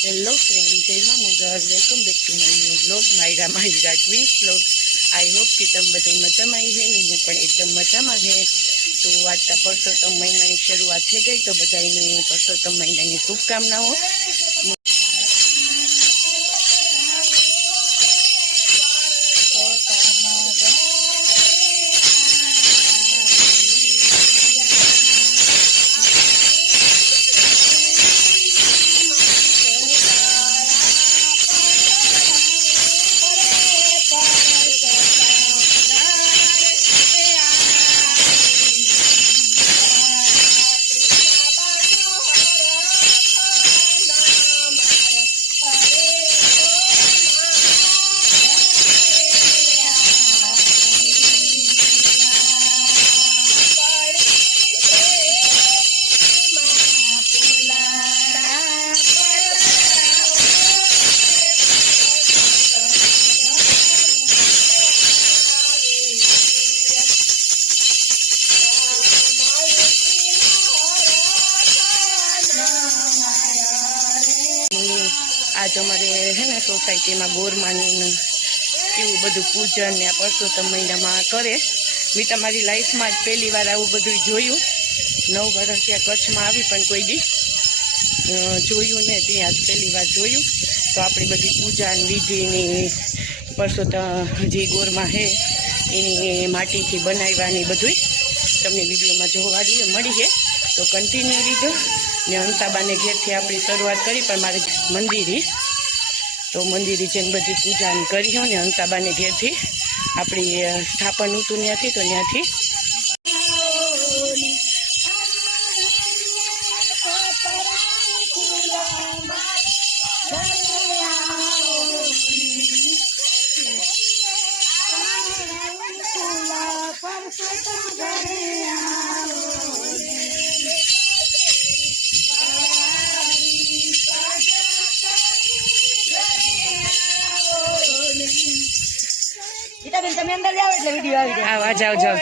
Hello friend, જય માં મુગર, welcome back to my new blog Myra twins blog. I hope कि तम बधे मजामां है ने हूँ पण एकदम मजामां है। तो आज परसोत्तम महीना की शुरुआत थी गई, तो बधाने परसोत्तम महीना की शुभकामनाओं। आज अमरे है ने सोसायटी में गोरमानी एवं बधु पूजन ने परसोत्तम महीना में करे। मैं तमारी लाइफ में पहली बार आवुं बधुं जोयुं। 9 वर्ष त्या कच्छ में आवी पण कोई दी जोयुं ने ते आज पहली बार जोयुं। तो आपणी बधी पूजा विधि ने परसोत्तम जे गोरमा है एनी माटी थी बनाव्यानी बधुं तमने विडियो में जोवा मळी है। तो कंटिन्यू लीजो ने अंताबा ने घेर थी आपणी शुरुआत करी, पण मारे मंदिर तो मंदिर जन बधी पूजा करी हो ने अंताबा ने घेर थी आपणी स्थापन होतुं त्याथी तो त्याथी તમે અંદર જાઓ એટલે વિડિયો આવી જાય। આવા જાઓ જાઓ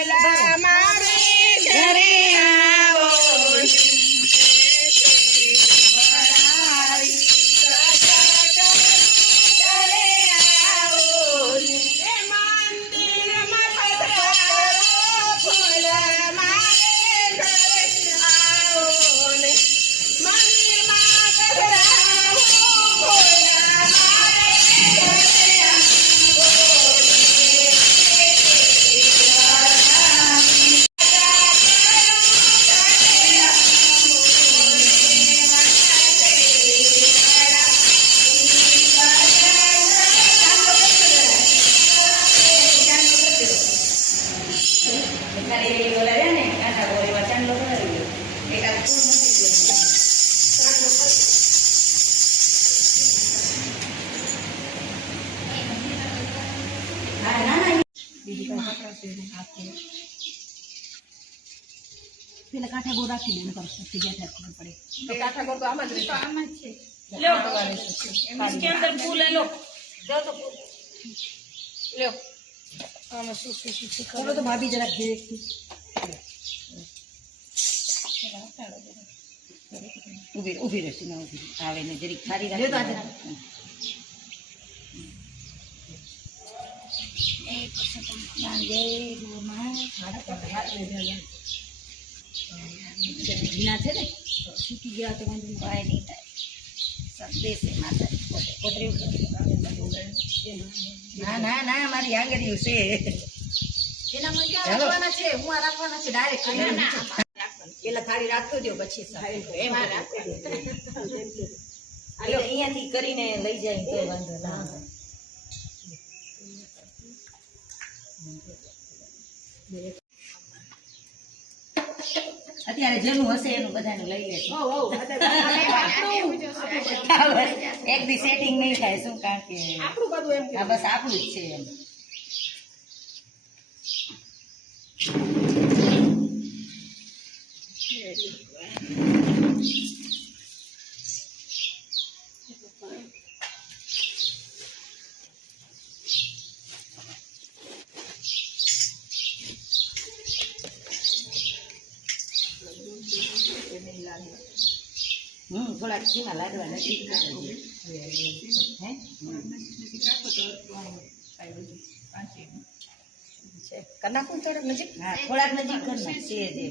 પેલા કાંઠા ગોળ રાખી દે નકર પછી ગયા ખબર પડે। तो काठा को तो आमज रहता आमज छे लो इसके अंदर फूल ले लो दो तो लो आम सुसु બોલો તો ભાભી જરાક દેખ ઊભી રહેશે ને ઊભી આવે ને જરીક ખારી લે તો આજે ભીના છે ને શીખી ગયા તો વાંધો કાંઈ નહીં થાય સંદેશ એ માતા ના ના ના મારી આંગળીઓ છે એનામાં ક્યાં રાખવાના છે હું આ રાખવાના છે ડાયરેક્ટ પેલા થાળી રાખતો દો પછી એમ અહીંયાથી કરીને લઈ જાય તો વાંધો ના અત્યારે જેનું હશે એનું બધાને લઈ લેશું। એક દી સેટિંગ નહીં થાય શું, કારણ કે હા બસ આપણું જ છે એમ। થોડાક સીમા લાડવા નથી હે કલાકું થોડાક નજીક હા થોડાક નજીક કરના છે દે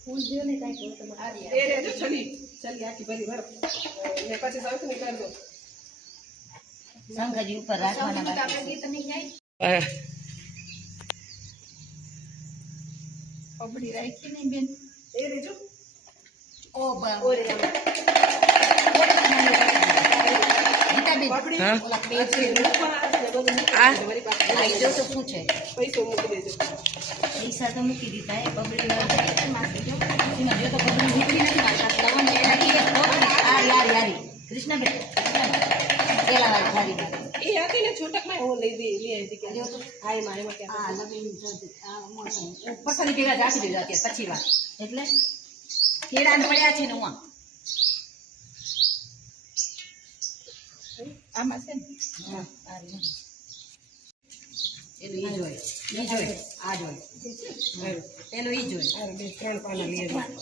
ફૂલ જો ને કાંઈ તો તમે આરી એ રે જો ચલી આખી ભરી ભરો ને પછી સાઉથ ની કરજો શંખાજી ઉપર રાખવાના આપણે ગીત નહીં જાય પબડી રાખી નહીં બેન એ રે જો ઓ બા ઓરે ગીતાબેન હા ઓલા પેજ કે ઉપર આવે ને બધું આ મારી પાસે આઈ જો તો પૂછે પૈસો મૂકી દેજો પૈસા તો મૂકી દીધા એ બબડી એમાં જો તો બબડી મૂકી નથી મારતા લવણ આ યારી કૃષ્ણબેન પેલા વાર ખાલી એ હતી ને છૂટકમાં હું લઈ હતી કે હા એમાં કે આ લગીન આ મોટો પસંદ ભેગા રાખી દેજો અત્યારે પછી વાત એટલે કેળા પડ્યા છે ને હું આમાં છે ને હા આ રહ્યું. એનું ઈ જોઈ આ જોઈ પેલું ઈ જોઈ બે ત્રણ પાના લઈ જાઓ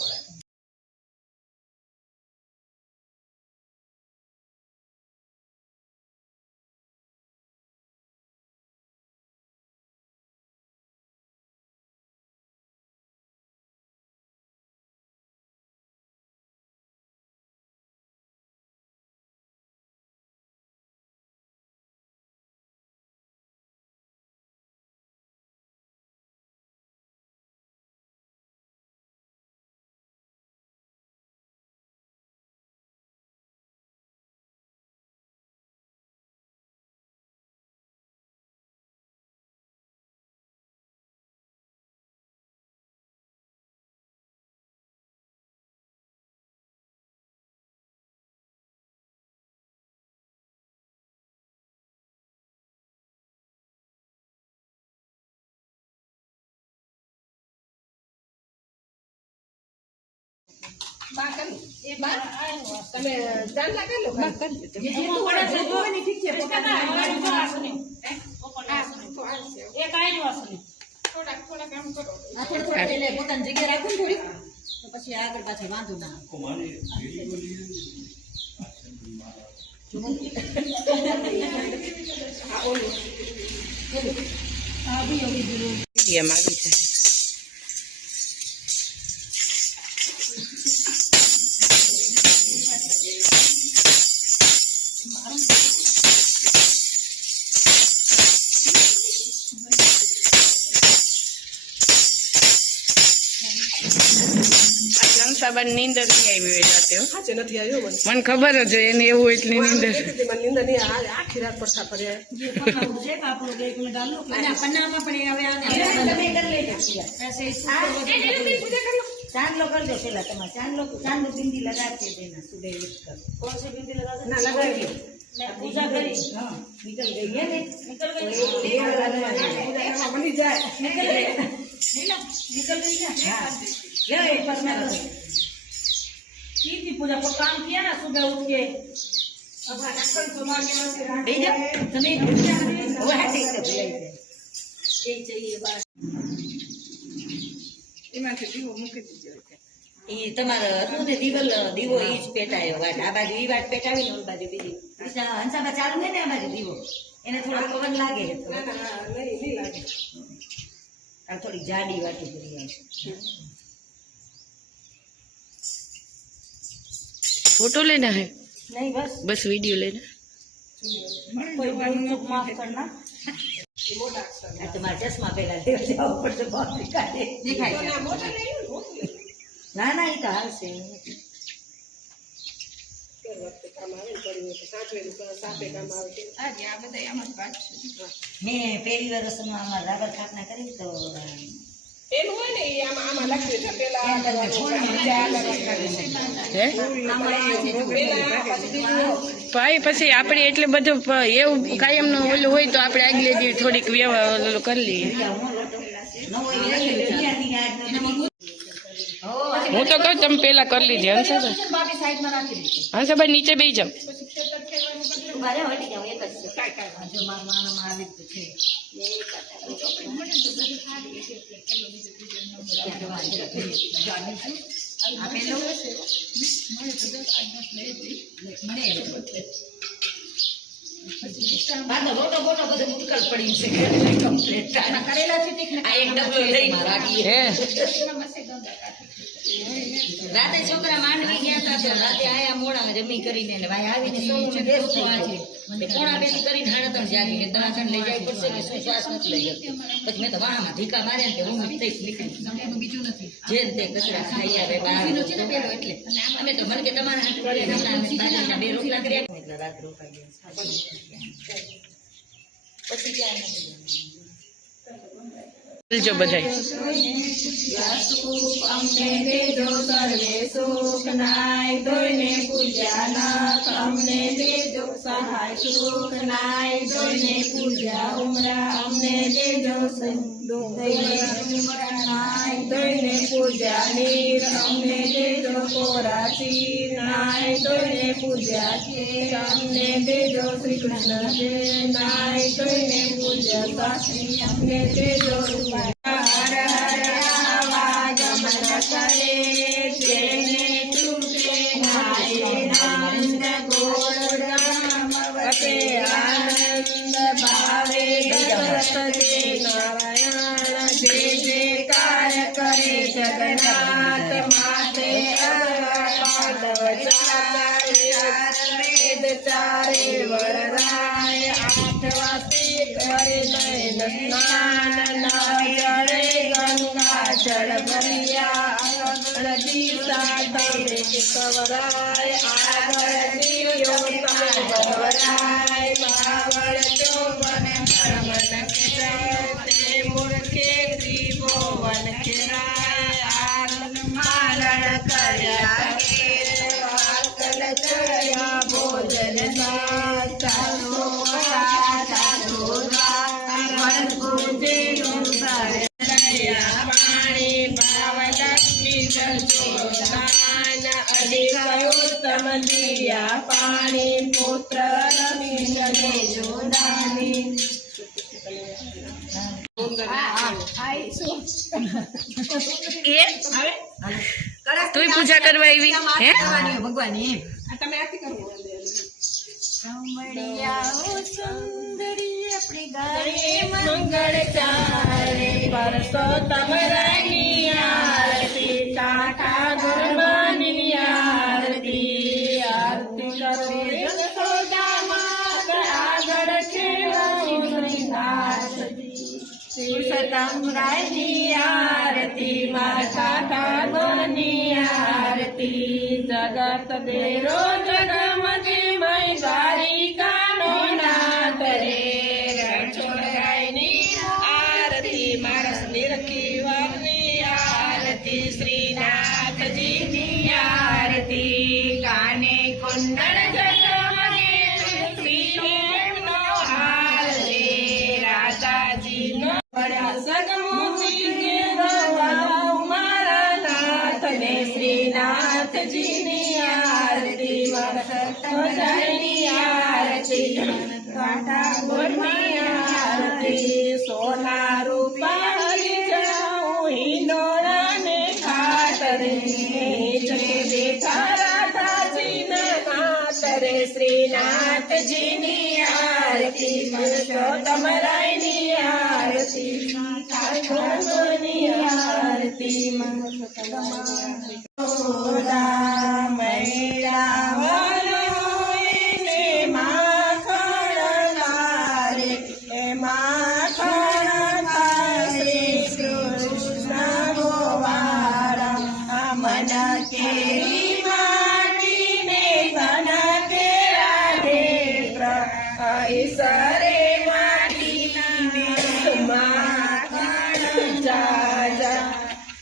બા કરી એ બા તમે ચાંદલા કરી લો બા કરી લો ઠીક છે એક આયુ આસને થોડાક કામ કરો આ થોડું એટલે પોતાની જગ્યા રાખો ને થોડી તો પછી આગળ પાછળ વાંધો ના એમ આવી જાય સાબન નીંદર નહીં આવી હોય રાતે હો. સાચે નથી આવ્યો મને મને ખબર જ હોય એને એવું એટલી નીંદર મને નિંદર નહીં આખી રાત પડતા પડ્યા અને આ પન્નામાં પણ હવે આને ચાંદલો કરી દો પેલા તમારે ચાંદલો બિંદી લગાડતી દેના સુબહ ઉઠકર કોણ સે બિંદી લગાડો ના લગાડી પૂજા કરી હા નીકળ ગઈ હે ને બની જાય निकल गई क्या ले एक बार मैं की थी पूजा को काम किया ना सुबह उठ के अब डॉक्टर को मार के भेजा तुम्हें वो है ठीक है ये चाहिए बात એમાંથી દીવો મૂકી દીજો એ તમારે હતું ને દીવો ઈ જ પેટાયો વાટ આ બાજુ ઈ વાટ પેટાવી ને ઓલી બાજુ બીજી હંસાબા ચાલુ ને આ બાજુ દીવો એને થોડો પવન લાગે ના નહીં લાગે આ થોડી જાડી વાટી કરી फोटो लेना है नहीं बस बस वीडियो लेना कोई भूल माफ करना મોટા અક્ષર આ તમારા ચશ્મા પહેલા લેવા જાવ પડશે બહાર કાઢે દેખાય છે મોટા નહીં ના ના એ તો હાલશે દર વખતે કામ આવે ને પડી હોય તો સાચવેલું સાપે કામ આવે છે આજે આ બધા આમાં જ વાત છે મેં પહેલી વાર રસમમાં આમાં રાબર સ્થાપના કરી તો એનું હોય ને એ આમાં લખ્યું છે પેલા હે પેલા ભાઈ પછી આપણે એટલે બધું એવું કાયમ નું ઓલું હોય તો આપણે આગલે દી થોડીક વ્યવહાર કરી લઈએ હું તો કહું તમે પેલા કરી લીધી બાપી સાઈડમાં રાખી દીધી હંસાભાઈ નીચે બેસી જાઓ ઉભા રહો હટી જાઓ એક જ છે જો મારા માનામાં આવી જ છે રાતે છોકરા માંડવી ગયા હતા રાતે આયા મોડા જમી કરીને ને ભાઈ આવીને પોણા બે કરીને 3:30 જાગી દવાખાને લઈ જાય પડશે કે શું શ્વાસ નથી લઈ જતો પછી મેં તો વાણામાં ઢીકા માર્યા ને હું નીકળી બીજું નથી જે તે કચરા ખાઈ આવે એટલે અમે તો મને કે તમારા હાથ વડે અમે 2 રોટલા કર્યા એટલે રાત રોકાઈ ગયા પછી ક્યાં જો બધાય અમને દેજો સર્વે સુખ નાય દોઈને પૂજાના અમને દેજો સહાય સુખ નાય દોઈને પૂજા ઉમરા અમને દેજો નાય દોઈને પૂજા નીર અમને દેજો કોરાચી નાય દોઈને પૂજા છે અમને દેજો શ્રી કૃષ્ણ છે નાય દોઈને પૂજા શાસ્ત્રી અમને દેજો હર હર આવા ગમન કરે તેને તૂટે નાય આનંદ ગોળ ગમવતે આનંદ ભાવે ભગવતે નારાયણ જે જે કાર્ય કરે જગન્નાથ માતે પાદવ વેદ ચારે વરરાય 8 વાસી કરે નયન સ્નાન નાયરે ગંગા જળ ભર્યા નદી સાધે કવરાય આગળ દિવ્યો સાવરાય બાવળ ચોવન પરમન તે મૂર્ખે ત્રિભુવન ખેરાય આનંદ મારણ કર્યા વાકલ ચડ્યા ભોજન સાચો પાણી ભાવલક્ષ્મી જલદાન અધિકયુત્તમ દિયા પાણી પુત્ર રવિ જોદાની તું પૂજા કરવા આવી હે ભગવાનની તમે આથી કરો સુંદરી આપણી ગાડી મંગળ ચારે પરસોત્તમ રાની આરતી ટાટા ગુરબાની આરતી આરતી કરો યશોદા માત આગળ પુરુષોત્તમ રાયની આરતી માતા ટાગોરની આરતી જગત દેરો જગમગે મય દ્વારિકાનો નાથ રે રણછોડરાયની આરતી મારસ નિરખી વારની આરતી શ્રીનાથજીની આરતી કાને કુંડળ જગમગે શ્રીનો હાર રે રાધાજીનો સગમુખી મારા નાથને શ્રીનાથજીની આરતી માતાની આરતી ઠાકોરની આરતી સોના રૂપાલી જાઉં હિંડોળાને ખાતરે દેખા રાધાજીના નાથરે શ્રીનાથજીની આરતી પુરુષોત્તમ રાયની આરતી ઠાકોરની આરતી કેરી માટીને ધન કેરા ઈસરે માટીના માખણ જાજા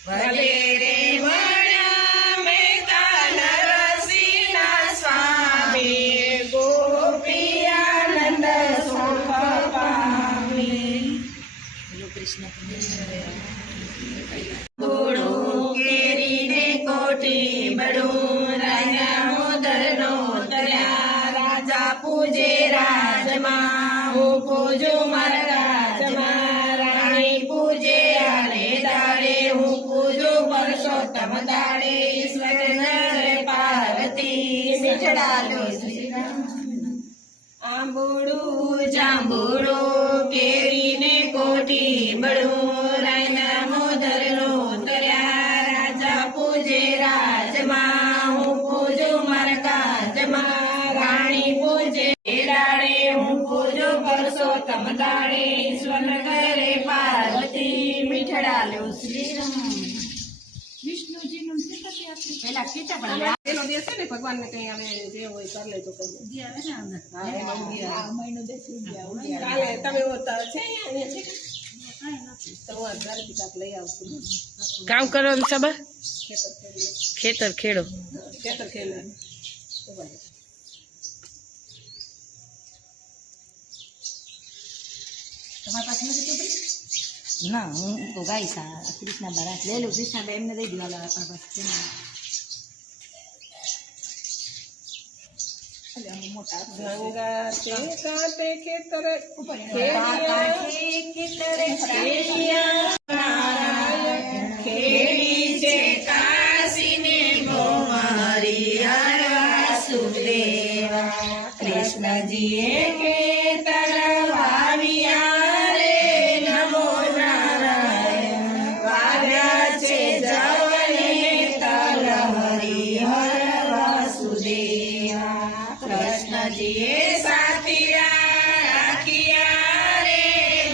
ભલે રે વણા મેતા નરસિંહના સ્વામી ગોપિયાનંદ સુખ પામી કેરીને કોઠી બડું રાજા મોદરનો તર્યા રાજા પૂજે રાજમાં હું પૂજું મારા રાજ રાજમાં રાણી પૂજે આને દાડે હું પૂજું પરસોત્તમ દાડે ઈશ્વર નરે પાર્વતી મીઠડાલો શ્રીરામ આંબોડું જાંબુડું કેરીને કોઠી બળું રાયના મોદરનો તર્યા રાજા પૂજે રાજમાં હું પૂજું મારા કાજમાં રાણી પૂજે દાડે હું પૂજું પરસોત્તમ દાડે ઈશ્વર કરે પાર્વતી મીઠડાલો શ્રીરામ વિષ્ણુજીનું પેલા કીધા પણ પેલો દિવસ છે ને ભગવાનને કઈ અમે જે હોય કરી લેજો કઈ કાલે તમે છે લઈ આવશું કામ કરો સાબા ખેતર ખેડો ખેતર ખેલે તમારી પાસે નથી ના હું તો ગાઈશ કૃષ્ણાબા રાખ લે લો કૃષ્ણાબા એમને દઈ દેવાલા આપણા પાસે ગંગા તે કાંઠે ખેતરે ખેડી છે કાશીને મોહરી વાસુદેવા કૃષ્ણજીએ ખેતર વાવ્યા રે નમો નારાયણ વાવ્યા છે જવને તલ હરિહર વાસુદેવા કૃષ્ણજીએ સાતિયા રાખ્યા રે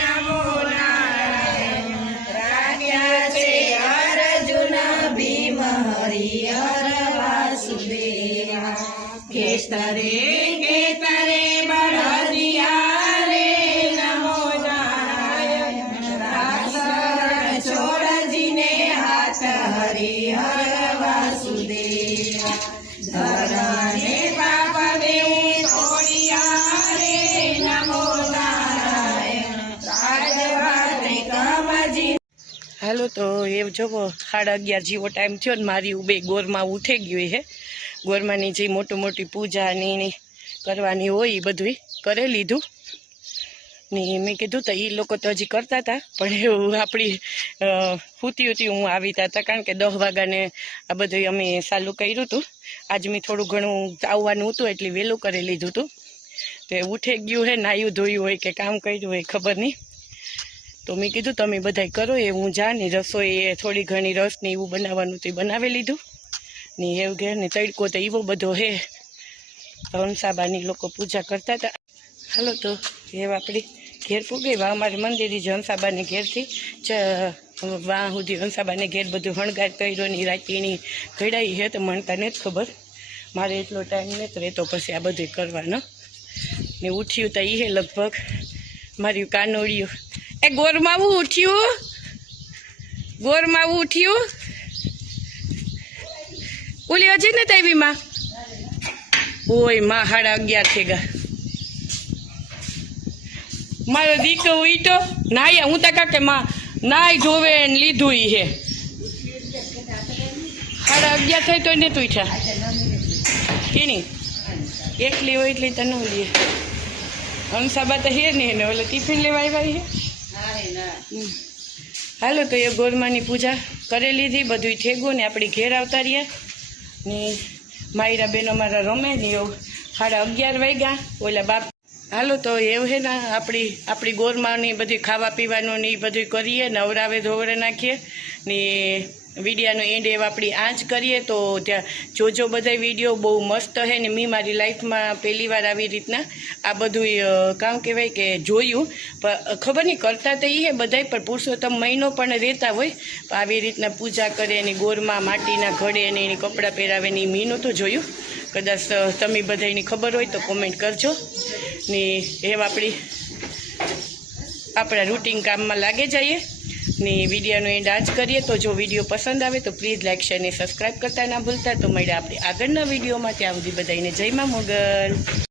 નમો નારાયણ રાખ્યા છે અર્જુન ભીમ હરિહર વાસુદેવા ખેતરે ખેતરે બળદિયા રે નમો નારાયણ રાસર છોડજીને હાથ હરિહર વાસુદેવા ધરણે પાપ દે છોડિયા રે નમો નારાયણ રાજવાત્રી કમજી હાલો તો એ જોવો 11:30 જેવો ટાઈમ થયો ને મારી ઉબે ગોરમાં ઉઠી ગયું છે ગોરમાંની જે મોટી પૂજા ને કરવાની હોય એ બધું કરી લીધું ને મેં કીધું તો એ લોકો તો હજી કરતા હતા પણ એવું આપણી ફૂતી હું આવીતા હતા કારણ કે 10 વાગ્યાને આ બધું અમે ચાલુ કર્યું હતું આજ મેં થોડું ઘણું આવવાનું હતું એટલે વહેલું કરી લીધું હતું તો ઉઠી ગયું હે નાયું ધોયું હોય કે કામ કર્યું હોય ખબર નહીં તો મેં કીધું તમે બધાય કરો એ હું જાને રસોઈ એ થોડી ઘણી રસ ને એવું બનાવવાનું તો બનાવી લીધું ને એવું ઘેર ને તડકો તો એવો બધો હે હંસાબાની લોકો પૂજા કરતા હતા હાલો તો એ આપણી ઘેર પૂગી અમારે મંદિરે જ હંસાબાને ઘેરથી વાં સુધી હંસાબાને ઘેર બધું હણગાર કર્યો ની રાતીની ઘડાઈ છે તો મણતા નથી ખબર મારે એટલો ટાઈમ નથી રહેતો પછી આ બધું કરવાનો ને ઉઠ્યું તો એ લગભગ મારી કાનોડિયું એ ગોરમાવું ઉઠ્યું ઓલી હજી ને તાવી માં ઓય માં 11:30 થઈ ગયા મારો દીકરો ઉઠ્યો નાયા હું તો કાકે માં નાઈ ધોવે ને લીધું ઈ હે 11:30 થઈ તો ને તું ઉઠ્યા કેની એકલી હોય એટલે તને ઓલી હંસાબા તો હે ને ઓલે ટિફિન લેવા આવ્યા હે હાલો તો એ ગોરમાની પૂજા કરી લીધી બધું થેગું ને આપણી ઘેર આવતા રહ્યા ને માયરા બેનો મારા રમે ને એવું 11:30 વાગ્યા ઓલા બાપ હાલો તો એવું હે ને આપણી ગોરમાની બધી ખાવા પીવાનું ને એ બધું કરીએ નવરાવે ધોવરે નાખીએ ને વિડીયાનો એન્ડ એવા આપણી આંચ કરીએ તો ત્યાં જોજો બધા વિડીયો બહુ મસ્ત હે ને મેં મારી લાઈફમાં પહેલી વાર આવી રીતના આ બધું કામ કહેવાય કે જોયું પણ ખબર નહીં કરતા તો એ હે બધાય પણ પુરુષોત્તમ મહિનો પણ રહેતા હોય આવી રીતના પૂજા કરે ને ગોરમાં માટીના ઘડે ને એની કપડાં પહેરાવે ને એ મેં નહોતું જોયું કદાચ તમે બધાની ખબર હોય તો કોમેન્ટ કરજો ને એવા આપણા રૂટીન કામમાં લાગે જઈએ ને વિડીયોનો એન્ડ આજ કરીએ તો જો વિડીયો પસંદ આવે તો પ્લીઝ લાઇક શેર ને સબસ્ક્રાઈબ કરતા ના ભૂલતા તો મળ્યા આપણે આગળના વિડીયોમાં ત્યાં સુધી બધાને જય માં મોગલ.